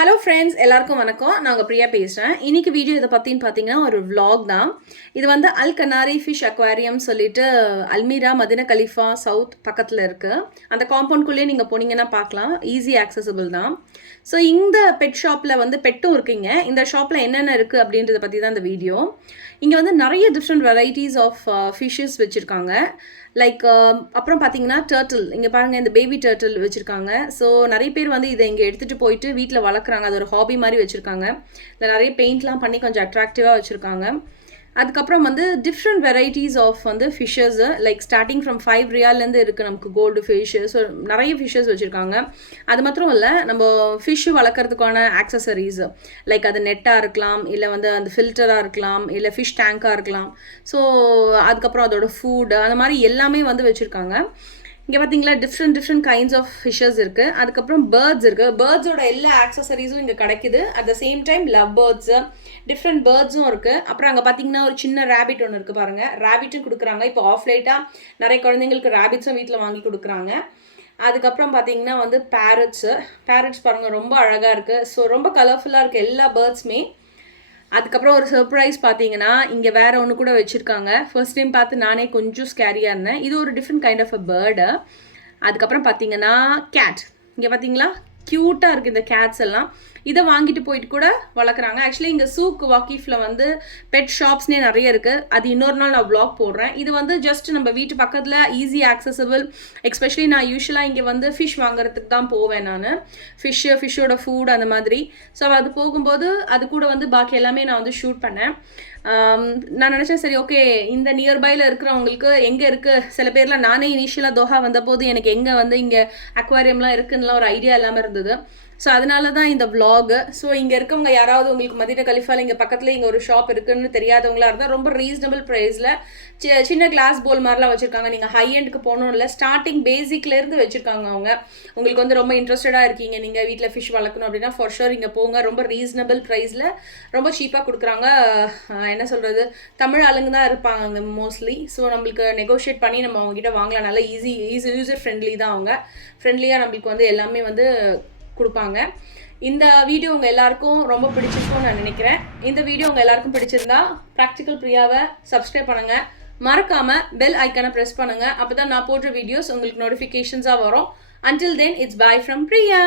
Hello friends, எல்லாருக்கும் வணக்கம். நான் பிரியா பேசுகிறேன். இன்றைக்கி வீடியோ இதை பற்றின்னு பார்த்தீங்கன்னா ஒரு vlog தான். இது வந்து அல் கனாரி ஃபிஷ் அக்வாரியம் சொல்லிட்டு அல்மீரா மதினா கலிஃபா சவுத் பக்கத்தில் இருக்குது. அந்த காம்பவுண்ட்குள்ளேயே நீங்கள் போனீங்கன்னா பார்க்கலாம். ஈஸி ஆக்சசபிள் தான். ஸோ இந்த பெட் ஷாப்பில் வந்து பெட்டும் இருக்குங்க. இந்த ஷாப்பில் என்னென்ன இருக்குது அப்படின்றத பற்றி தான் இந்த வீடியோ. இங்கே வந்து நிறைய டிஃப்ரெண்ட் வெரைட்டிஸ் ஆஃப் ஃபிஷ்ஷஸ் வச்சுருக்காங்க. லைக் அப்புறம் பார்த்தீங்கன்னா டர்ட்டில், இங்கே பாருங்கள், இந்த பேபி டர்ட்டில் வச்சுருக்காங்க. ஸோ நிறைய பேர் வந்து இதை இங்கே எடுத்துகிட்டு போயிட்டு வீட்டில் வளர்க்குறாங்க. அது ஒரு ஹாபி மாதிரி வச்சுருக்காங்க. இதில் நிறைய பெயிண்ட்லாம் பண்ணி கொஞ்சம் அட்ராக்டிவாக வச்சுருக்காங்க. அதுக்கப்புறம் வந்து டிஃப்ரெண்ட் வெரைட்டிஸ் ஆஃப் வந்து ஃபிஷ்ஷஸ், லைக் ஸ்டார்டிங் ஃப்ரம் 5 ரியால்லேருந்து இருக்குது நமக்கு கோல்டு ஃபிஷ். ஸோ நிறைய ஃபிஷ்ஷஸ் வச்சுருக்காங்க. அது மாத்திரம் இல்லை, நம்ம ஃபிஷ்ஷு வளர்க்குறதுக்கான ஆக்சசரிஸ், லைக் அது நெட்டாக இருக்கலாம், இல்லை வந்து அந்த ஃபில்டராக இருக்கலாம், இல்லை ஃபிஷ் டேங்காக இருக்கலாம். ஸோ அதுக்கப்புறம் அதோட ஃபுட், அந்த மாதிரி எல்லாமே வந்து வச்சுருக்காங்க. இங்கே பார்த்தீங்களா டிஃப்ரெண்ட் கைண்ட்ஸ் ஆஃப் ஃபிஷ்ஷஸ் இருக்குது. அதுக்கப்புறம் பேர்ட்ஸ் இருக்குது. பேர்ட்ஸோட எல்லா ஆக்சசரிஸும் இங்கே கிடைக்குது. At the same time love birds, different பேர்ட்ஸும் இருக்குது. அப்புறம் அங்கே பார்த்தீங்கன்னா ஒரு சின்ன ரேபிட் ஒன்று இருக்குது பாருங்கள். ரேபிட்டும் கொடுக்குறாங்க. இப்போ ஆஃப் லைட்டாக நிறைய குழந்தைங்களுக்கு ரேபிட்ஸும் வீட்டில் வாங்கி கொடுக்குறாங்க. அதுக்கப்புறம் பார்த்தீங்கன்னா வந்து பேரட்ஸ் பாருங்கள், ரொம்ப அழகாக இருக்குது. ஸோ ரொம்ப கலர்ஃபுல்லாக இருக்குது எல்லா பேர்ட்ஸுமே. அதுக்கப்புறம் ஒரு சர்ப்ரைஸ் பார்த்தீங்கன்னா இங்கே வேறு ஒன்று கூட வச்சுருக்காங்க. ஃபர்ஸ்ட் டைம் பார்த்து நானே கொஞ்சம் ஸ்கேரியாக இருந்தேன். இது ஒரு different kind of a bird. அதுக்கப்புறம் பார்த்தீங்கன்னா கேட், இங்கே பார்த்தீங்களா க்யூட்டாக இருக்குது இந்த கேட்ஸ் எல்லாம். இதை வாங்கிட்டு போயிட்டு கூட வளர்க்குறாங்க. ஆக்சுவலி இங்கே சூக் வாக்கீஃபில் வந்து பெட் ஷாப்ஸ்னே நிறைய இருக்குது. அது இன்னொரு நாள் நான் vlog போடுறேன். இது வந்து ஜஸ்ட் நம்ம வீட்டு பக்கத்தில் ஈஸி ஆக்சசபிள். எஸ்பெஷலி நான் யூஸ்வலாக இங்கே வந்து ஃபிஷ் வாங்குறதுக்கு தான் போவேன். நான் ஃபிஷ்ஷோட ஃபுட் அந்த மாதிரி. ஸோ அது போகும்போது அது கூட வந்து பாக்கி எல்லாமே நான் வந்து ஷூட் பண்ணேன். நான் நினச்சேன் சரி ஓகே, இந்த நியர்பையில் இருக்கிறவங்களுக்கு எங்கே இருக்குது, சில பேர்லாம் நானே இனிஷியலாக தோஹா வந்தபோது எனக்கு எங்கே வந்து இங்கே அக்வாரியம்லாம் இருக்குன்னுலாம் ஒரு ஐடியா இல்லாமல் இருந்தது. ஸோ அதனால தான் இந்த vlog. ஸோ இங்கே இருக்கவங்க யாராவது உங்களுக்கு மதினா கலிஃபாவில் இங்கே பக்கத்தில் இங்கே ஒரு ஷாப் இருக்குன்னு தெரியாதவங்களா இருந்தால் ரொம்ப ரீசனபிள் ப்ரைஸில் சின்ன கிளாஸ் போல் மாதிரிலாம் வச்சுருக்காங்க. நீங்கள் ஹை எண்டுக்கு போகணும் இல்லை, ஸ்டார்டிங் பேசிக்லேருந்து வச்சுருக்காங்க அவங்க. உங்களுக்கு வந்து ரொம்ப இன்ட்ரெஸ்டடாக இருக்கீங்க நீங்கள் வீட்டில் ஃபிஷ் வளர்க்கணும் அப்படின்னா ஃபார் ஷோர் இங்கே போங்க. ரொம்ப ரீசனபிள் ப்ரைஸில் ரொம்ப சீப்பாக கொடுக்குறாங்க. என்ன சொல்கிறது, தமிழ் ஆளுங்க தான் இருப்பாங்க அங்கே மோஸ்ட்லி. ஸோ நம்மளுக்கு நெகோஷியேட் பண்ணி நம்ம அவங்ககிட்ட வாங்கலாம். நல்லா ஈஸி யூசர் ஃப்ரெண்ட்லி தான் அவங்க. ஃப்ரெண்ட்லியாக நம்மளுக்கு வந்து எல்லாமே வந்து கொடுப்பாங்க. இந்த வீடியோ உங்கள் எல்லாருக்கும் ரொம்ப பிடிச்சிருக்கும்னு நான் நினைக்கிறேன். இந்த வீடியோ உங்கள் எல்லாருக்கும் பிடிச்சிருந்தா ப்ராக்டிக்கல் பிரியாவை சப்ஸ்கிரைப் பண்ணுங்கள். மறக்காமல் பெல் ஐக்கானை ப்ரெஸ் பண்ணுங்கள். அப்போ தான் நான் போடுற வீடியோஸ் உங்களுக்கு நோட்டிஃபிகேஷன்ஸாக வரும். Until then, it's bye from Priya.